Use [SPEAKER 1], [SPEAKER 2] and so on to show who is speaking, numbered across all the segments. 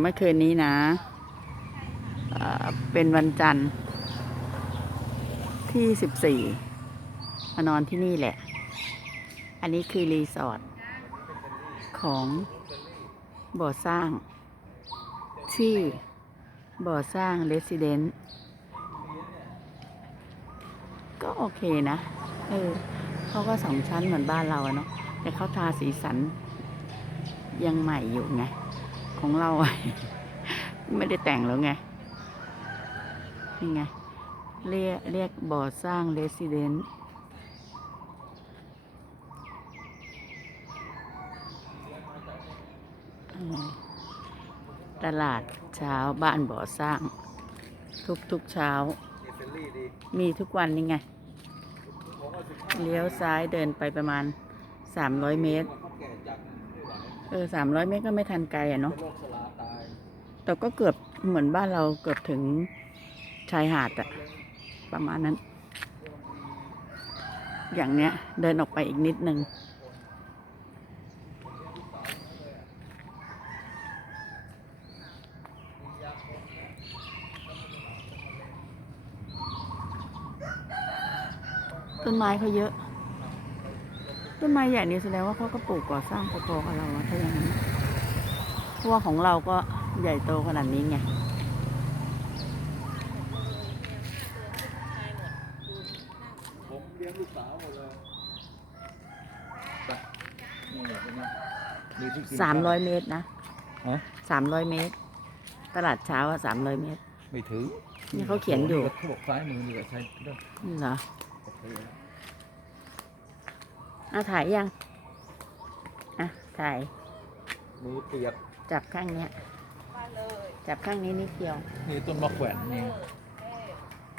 [SPEAKER 1] เมื่อคืนนี้นะเป็นวันจันทร์ที่สิบสี่มานอนที่นี่แหละ อันนี้คือรีสอร์ทของบ่อสร้าง ชื่อบ่อสร้างเรสซิเดนต์ก็โอเคนะ เออเขาก็สองชั้นเหมือนบ้านเราเนาะแต่เขาทาสีสันยังใหม่อยู่ไง ของเรา ไม่ได้แต่งแล้วไง นี่ไง เรียกเรียกบ่อสร้างเรสซิเดนต์ตลาดเช้าบ้านบ่อสร้าง ทุกทุกเช้า มีทุกวันนี่ไง เลี้ยวซ้ายเดินไปประมาณ 300 เมตร
[SPEAKER 2] เขาแก่จัดไม่ไหว
[SPEAKER 1] เออ300เมตรก็ไม่ทันไกลอะเนาะ
[SPEAKER 2] เป็นโรคชราตาย
[SPEAKER 1] แต่ก็เกือบเหมือนบ้านเราเกือบถึงชายหาดอะประมาณนั้น อย่างเนี้ย เดินออกไปอีกนิดนึงต้นไม้เขาเยอะ ต้นไม้ใหญ่นี่แสดงว่าเขาก็ปลูกก่อสร้างพอๆกับเราอะถ้าอย่างนั้นเพราะว่าของเราก็ใหญ่โตขนาดนี้ไง
[SPEAKER 2] ผมเลี้ยงลูกสาวหมดเลยไปนี่เป็นไงมีที่กิน
[SPEAKER 1] สามร้อยเมตรนะ
[SPEAKER 2] ฮะ
[SPEAKER 1] สามร้อยเมตร ตลาดเช้าอะสามร้อยเมตร
[SPEAKER 2] ไม่ถือ
[SPEAKER 1] นี่เขาเขียนอยู่
[SPEAKER 2] เขาบอกซ้ายมือนี่ก็ใช้ได้
[SPEAKER 1] นี่เหรอ
[SPEAKER 2] โอเคแล้ว
[SPEAKER 1] อะถ่ายยัง อะ ถ่าย
[SPEAKER 2] มือเปียก
[SPEAKER 1] จับข้างเนี้ย จับข้างนี้นิดเดียว
[SPEAKER 2] นี่ต้นมะแขวนนี่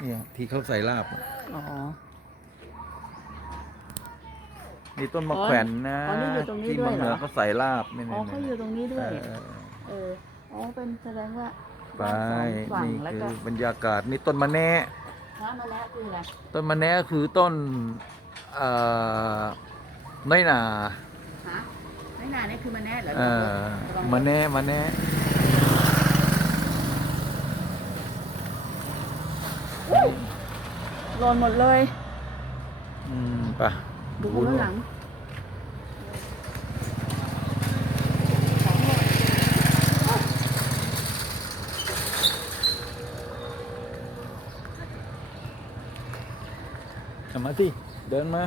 [SPEAKER 2] เนี่ยที่เขาใส่ลาบอะ
[SPEAKER 1] อ๋อ
[SPEAKER 2] นี่ต้นมะแขวนนะ
[SPEAKER 1] อ๋อนี่อยู่ตรงนี้
[SPEAKER 2] ที่
[SPEAKER 1] ด้วย
[SPEAKER 2] เมืองเหนือ
[SPEAKER 1] เหรอ
[SPEAKER 2] เขาใส่ลาบนี่
[SPEAKER 1] อ๋อเขาอยู่ตรงนี้ด้วย
[SPEAKER 2] เออ
[SPEAKER 1] เออ อ๋อ เป็นแสดงว่า
[SPEAKER 2] ไป
[SPEAKER 1] บ้านสองฝั่ง
[SPEAKER 2] นี่
[SPEAKER 1] แล้ว
[SPEAKER 2] คื
[SPEAKER 1] ก็
[SPEAKER 2] อบรรยากาศนี่ต้นมะแนะ
[SPEAKER 1] น้ำมาแล้วคืออะไร
[SPEAKER 2] ต้นมะแนะคือต้นเอ่อ น้อยหนา
[SPEAKER 1] ฮะไม่นานนี่คือมันแน่เหรอ
[SPEAKER 2] เอ่อมะแนะมะแนะ
[SPEAKER 1] โดนหมดเลย
[SPEAKER 2] อืมไป
[SPEAKER 1] ดูข้างหลัง
[SPEAKER 2] เอามาสิเดินมา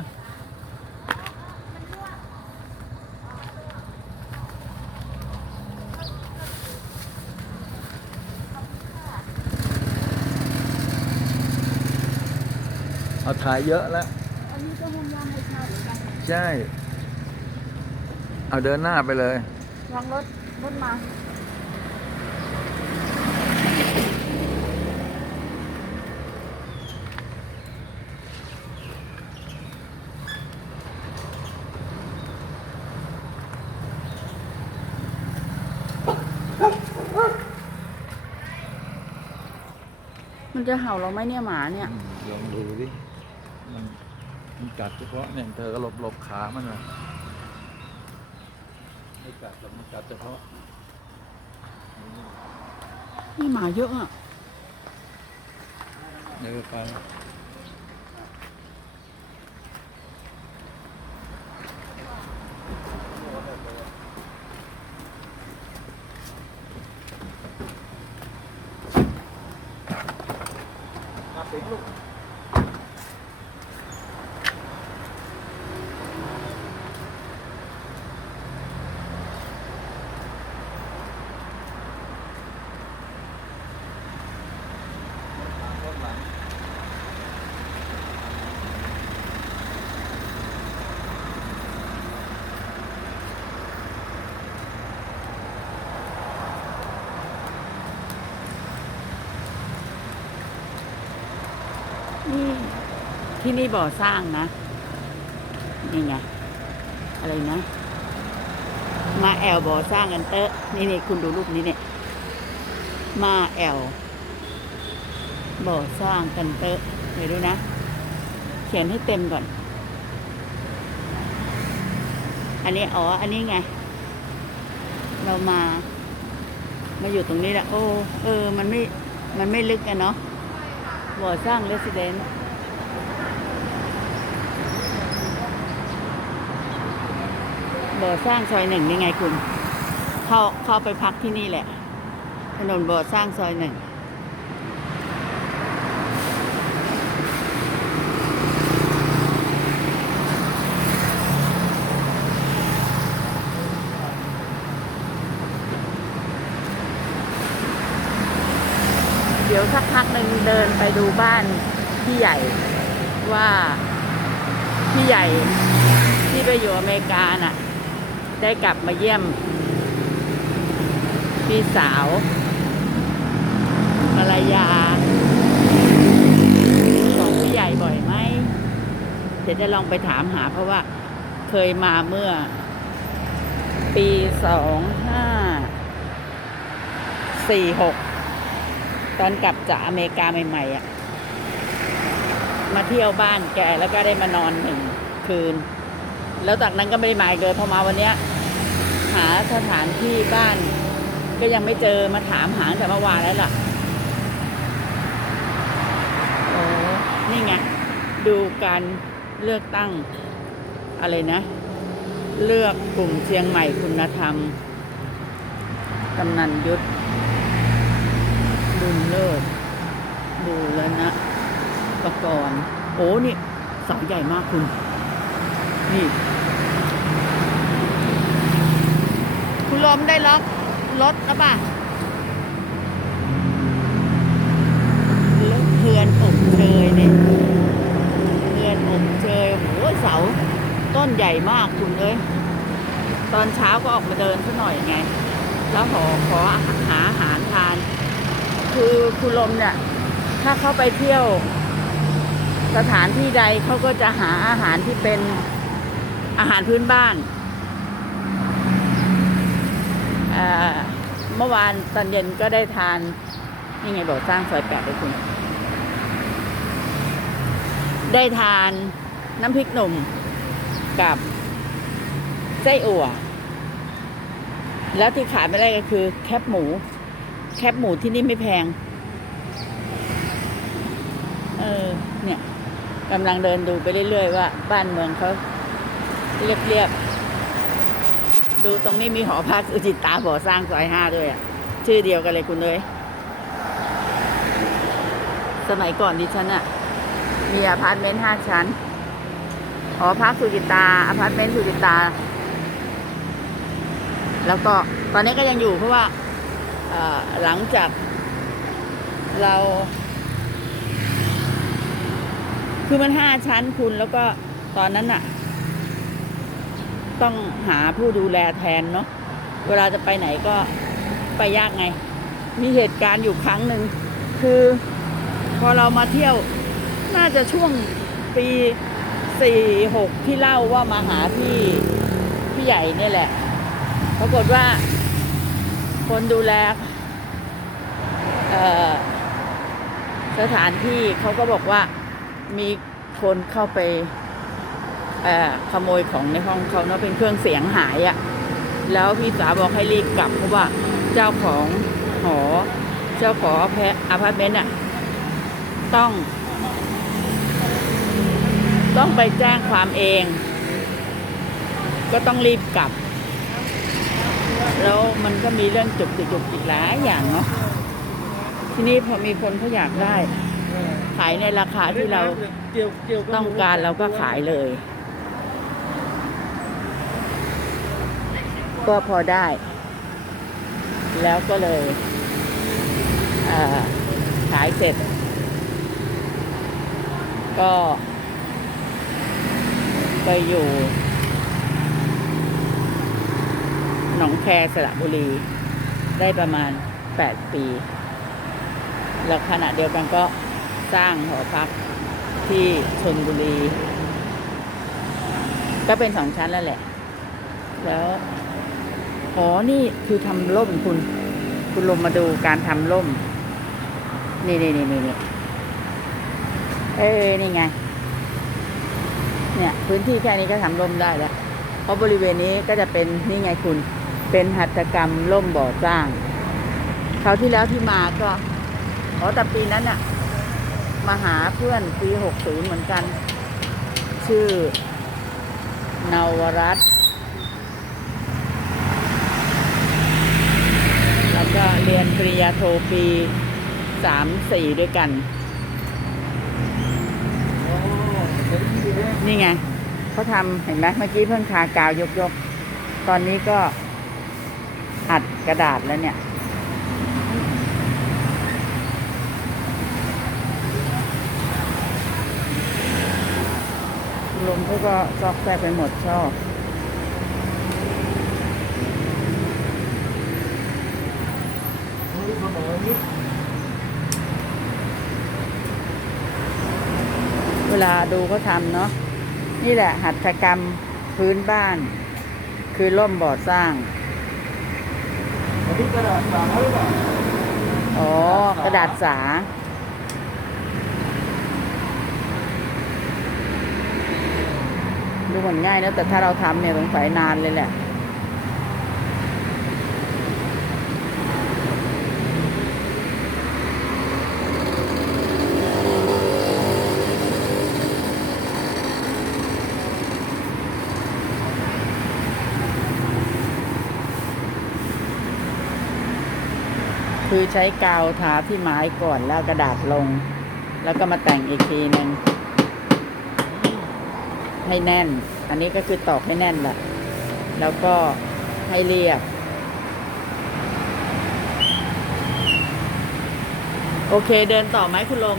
[SPEAKER 2] เอาถ่ายเยอะแล้ว
[SPEAKER 1] อันนี้ก็ห้องน้ำให้เช่าเหมือนกัน
[SPEAKER 2] ใช่ เอาเดินหน้าไปเลย
[SPEAKER 1] ลองรถรถมามันจะเห่าเราไหมเนี่ยหมาเนี่ย
[SPEAKER 2] ลองดูดิมันมัน กัดเฉพาะเนี่ยเธอก็หลบหลบขามันนะไม่กัดหรอกมันกัดเฉพาะ
[SPEAKER 1] นี่หมาเยอะอะ
[SPEAKER 2] เดี๋ยวไป นี่
[SPEAKER 1] บ่อสร้างนะ นี่ไง อะไรนะ มาแอลบ่อสร้างกันเตอะ นี่นี่คุณดูรูปนี้เนี่ย มาแอลบ่อสร้างกันเตอะเดี๋ยวดูนะ เขียนให้เต็มก่อน อันนี้อ๋อ อันนี้ไง เรามา มาอยู่ตรงนี้แหละ โอ้ เออ มันไม่ มันไม่ลึกกันเนาะบ่อสร้างเรสซิเดนต์ บ่อสร้างซอยหนึ่งนี่ไงคุณ เข้าเข้าไปพักที่นี่แหละ ถนนบ่อสร้างซอยหนึ่งเดี๋ยวสักพักหนึ่งเดินไปดูบ้านพี่ใหญ่ว่าพี่ใหญ่ที่ไปอยู่อเมริกาน่ะ ได้กลับมาเยี่ยม พี่สาวภรรยา ของพี่ใหญ่บ่อยไหมเดี๋ยวจะลองไปถามหา เพราะว่าเคยมาเมื่อ ปีสองห้าสี่หกตอนกลับจากอเมริกาใหม่ๆอะ มาเที่ยวบ้านแกแล้วก็ได้มานอนหนึ่งคืน แล้วจากนั้นก็ไม่ได้มาอีกเลยพอมาวันเนี้ยหาสถานที่บ้าน ก็ยังไม่เจอมาถามหาตั้งแต่เมื่อวานแล้วล่ะโอ้นี่ไงดูการเลือกตั้งอะไรนะ เลือกกลุ่มเชียงใหม่คุณธรรมกำนันยุทธบุญเลิศบูรณะประกรณ์โอ้นี่เสาใหญ่มากคุณนี่ คุณลมได้ล็อกรถแล้วป่ะรถเพื่อนอบเชยเนี่ยเพื่อนอบเชยโอ้โหเสา ต้นใหญ่มากคุณเอ้ย ตอนเช้าก็ออกมาเดินสักหน่อยไง แล้วขอขอหาอาหารทาน คือคุณลมเนี่ย ถ้าเข้าไปเที่ยว สถานที่ใดเขาก็จะหาอาหารที่เป็นอาหารพื้นบ้าน เมื่อวานตอนเย็นก็ได้ทานนี่ไงบอกสร้างซอยแปดเลยคุณ ได้ทานน้ำพริกหนุ่มกับไส้อั่ว แล้วที่ขายไม่ได้ก็คือ แคบหมู แคบหมูที่นี่ไม่แพง เออ เนี่ยกำลังเดินดูไปเรื่อยๆว่า บ้านเมืองเขาเรียบๆ ดูตรงนี้มีหอพักสุจิตตาบ่อสร้างซอยห้าด้วยอะ ชื่อเดียวกันเลยคุณเลย สมัยก่อนดิฉันอะ มีอพาร์ตเมนต์ห้าชั้น หอพักสุจิตตาอพาร์ตเมนต์สุจิตตา แล้วก็ตอนนี้ก็ยังอยู่เพราะว่าหลังจากเรา คือมันห้าชั้นคุณแล้วก็ตอนนั้นอะ ต้องหาผู้ดูแลแทนเนาะเวลาจะไปไหนก็ไปยากไง มีเหตุการณ์อยู่ครั้งหนึ่ง คือพอเรามาเที่ยวน่าจะช่วงปีสี่หกที่เล่าว่ามาหาพี่พี่ใหญ่เนี่ยแหละ ปรากฏว่า คนดูแลสถานที่เขาก็บอกว่ามีคนเข้าไป ขโมยของในห้องเขาเนาะเป็นเครื่องเสียงหายอะ่ะแล้วพี่สาวบอกให้รีบกลับเพราะว่าเจ้าของหอ เจ้าของแพอพาร์ตเมนต์อะต้อง ต้องไปแจ้งความเอง ก็ต้องรีบกลับ แล้วมันก็มีเรื่องจุกจิกจุกจิกหลายอย่างเนาะทีนี้พอมีคนเขาอยากได้ ขายในราคาที่เราต้องการเราก็ขายเลย ก็พอได้ แล้วก็เลยขายเสร็จ ก็ไปอยู่หนองแคสระบุรี ได้ประมาณ 8 ปี แล้วขณะเดียวกันก็สร้างหอพักที่ชนบุรี ก็เป็นสองชั้นแล้วแหละ แล้ว อ๋อ นี่คือทำร่มคุณ คุณลงมาดูการทำร่ม นี่นี่นี่นี่นี่เอ้นี่ไง เนี่ย พื้นที่แค่นี้ก็ทำร่มได้แล้ว เพราะบริเวณนี้ก็จะเป็นนี่ไงคุณ เป็นหัตถกรรมร่มบ่อสร้างคราวที่แล้วที่มาก็อ๋อแต่ปีนั้นอะมาหาเพื่อนปีหกศูนย์เหมือนกัน ชื่อนาวรัตน์ แล้วก็เรียนปริญญาโทปีสามสี่ด้วยกัน
[SPEAKER 2] นี่
[SPEAKER 1] ไงเขาทำเห็นไหมเมื่อกี้เพิ่งทากาวยกยกตอนนี้ก็อัดกระดาษแล้วเนี่ยลมเขาก็ซอกแซกไปหมดชอบ
[SPEAKER 2] มือเสมอนิด
[SPEAKER 1] เวลาดูเขาทำเนาะนี่แหละหัตถกรรมพื้นบ้าน คือร่มบ่อสร้าง
[SPEAKER 2] อันนี้กระดาษสาหรือเปล่า
[SPEAKER 1] อ๋อกระดาษสาดูเหมือนง่ายนะแต่ถ้าเราทำเนี่ยสงสัยนานเลยแหละ คือใช้กาวทาที่ไม้ก่อนแล้วกระดาษลง แล้วก็มาแต่งอีกทีหนึ่งให้แน่น อันนี้ก็คือตอกให้แน่นแหละ แล้วก็ให้เรียบ โอเคเดินต่อไหมคุณลม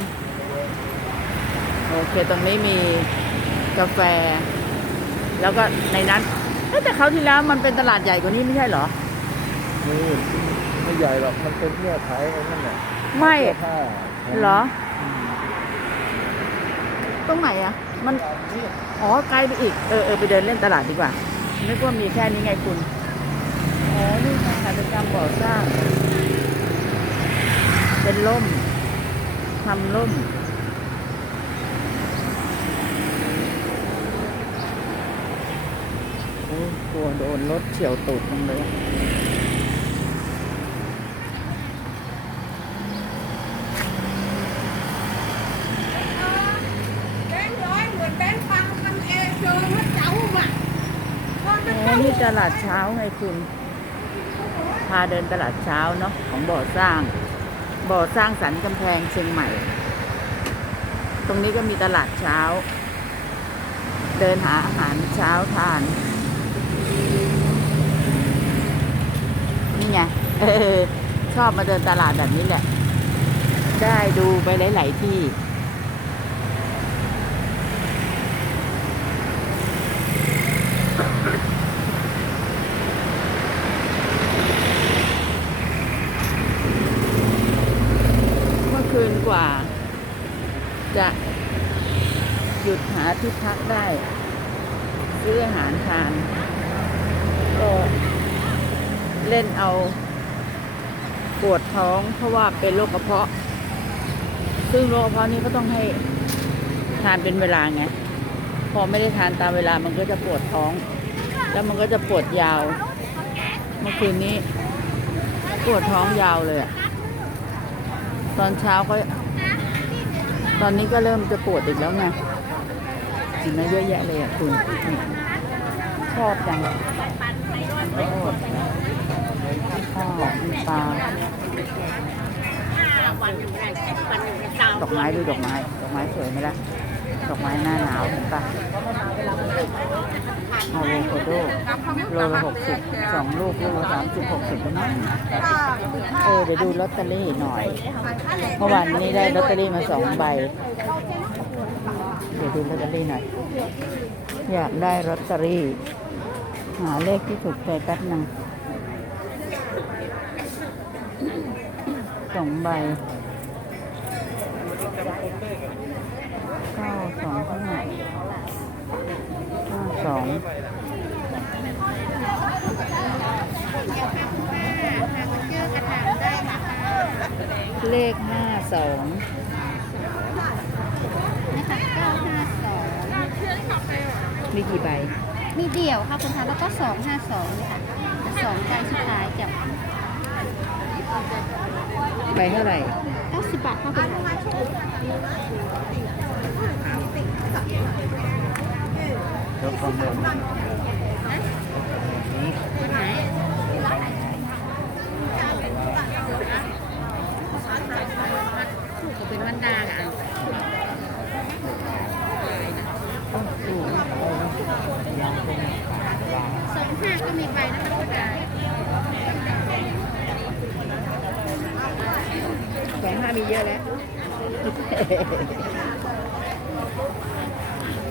[SPEAKER 1] โอเคตรงนี้มีกาแฟ แล้วก็ในนั้นแต่เขาที่แล้วมันเป็นตลาดใหญ่กว่านี้ไม่ใช่เหรอ
[SPEAKER 2] ไม่ใหญ่หรอกมันเป็นเนื้อไทยไอ้นั่นแหละ
[SPEAKER 1] ไม่
[SPEAKER 2] เสื้อผ้า
[SPEAKER 1] เหรอ ตรงไหนอะมัน
[SPEAKER 2] นี่
[SPEAKER 1] อ๋อ ไกลไปอีก เออเออไปเดินเล่นตลาดดีกว่า นึกว่ามีแค่นี้ไงคุณ อ๋อ นี่งานกิจกรรมก่อสร้าง เป็นร่มทำร่มโอ้ยกลัวโดนรถเฉียวตูดมันเลย
[SPEAKER 3] แบงค์ร้อยเหมือนแบงค์พันทำเองเจอพระเจ้าอะค นี่
[SPEAKER 1] ตลาดเช้าไงคุณ พาเดินตลาดเช้าเนาะของบ่อสร้าง บ่อสร้างสรรค์กำแพงเชียงใหม่ ตรงนี้ก็มีตลาดเช้า เดินหาอาหารเช้าทาน นี่ไงชอบมาเดินตลาดแบบนี้แหละ ได้ดูไปหลาย ๆ ที่ เมื่อคืน กว่า จะหยุดหาที่พักได้ ซื้ออาหารทาน ก็เล่นเอาปวดท้องเพราะว่าเป็นโรคกระเพาะ ซึ่งโรคกระเพาะนี้ก็ต้องให้ทานเป็นเวลาไง พอไม่ได้ทานตามเวลามันก็จะปวดท้อง แล้วมันก็จะปวดยาว เมื่อคืนนี้ ปวดท้องยาวเลยอะ ตอนเช้าก็ ตอนนี้ก็เริ่มจะปวดอีกแล้วไงกินมาเยอะแยะเลยอะคุณ ชอบจังโอ้ข้าวปลาดอกไม้ดูดอกไม้ ดอกไม้สวยไหมล่ะ ดอกไม้หน้าหนาวเห็นปะอะโวคาโดโลละหกสิบสองลูกลูกละสามสิบหกสิบนะเออเดี๋ยวดูลอตเตอรี่หน่อย เมื่อวานนี้ได้ลอตเตอรี่มาสองใบ เดี๋ยวดูลอตเตอรี่หน่อย อยากได้ลอตเตอรี่ หาเลขที่ถูกใจแป๊บหนึงสองใบเก้าสองห้าห้าสอง เลขห้าสอง
[SPEAKER 3] นะคะ952
[SPEAKER 1] มีกี่ใบ
[SPEAKER 3] มีเดี่ยวค่ะคุณคะแล้วก็ 252ค่ะสองใจสุดท้ายจับ
[SPEAKER 1] ใบเท่าไหร่
[SPEAKER 3] เก้าสิบบาทค่ะคุณ
[SPEAKER 2] แล้วก็เดิน
[SPEAKER 3] ถูกกั เป็นวันดาอะสองห้าก็มีใบนะคะคุณดา
[SPEAKER 1] สองห้ามีเยอะแล้ว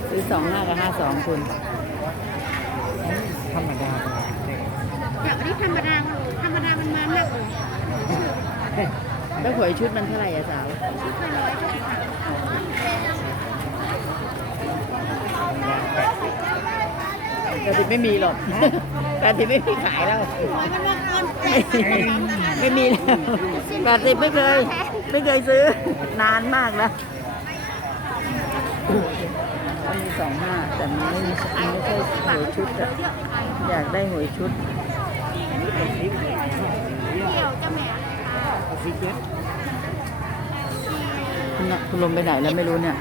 [SPEAKER 1] ซื้อสองห้ากับห้าสองคุณ
[SPEAKER 2] ธรรมดา
[SPEAKER 3] อยากอันนี้ธรรมดาธรรมดามันมามากเลย
[SPEAKER 1] แล้วหวยชุดมันเท่าไหร่อะสาว
[SPEAKER 3] ชุดละร้อยก็ค่ะ
[SPEAKER 1] แต่ที่ไม่มีหรอกแต่ที่ไม่มีขายแล้ว
[SPEAKER 3] หวยมันว่าเกินแปด
[SPEAKER 1] ไม่มีแล้วแปดสิบไม่เคย ไม่เคยซื้อนานมากแล้วมันมีสองห้าแต่มันไม่มีมันไม่ใช่หวยชุดอะอยากได้หวยชุด
[SPEAKER 3] เดี่ยวจะแหม
[SPEAKER 2] สิบเอ็ด
[SPEAKER 1] คุณน่ะคุณลงไปไหนแล้วไม่รู้เนี่ย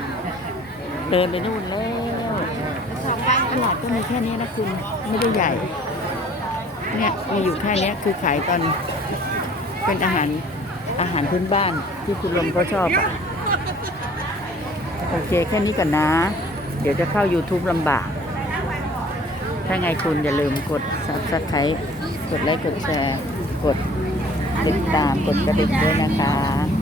[SPEAKER 1] เดินไปนู่นแล้ว
[SPEAKER 3] สองใบ
[SPEAKER 1] ตลาดก็มีแค่นี้นะคุณไม่ได้ใหญ่ เนี่ยมีอยู่แค่นี้คือขายตอนเป็นอาหารอาหารพื้นบ้านที่คุณลมก็ชอบอะโอเคแค่นี้ก่อนนะ เดี๋ยวจะเข้า YouTube ลำบาก ถ้าไงคุณอย่าลืมกด subscribe กดไลค์กดแชร์ กด ติดตามกดกระดิ่งด้วยนะคะ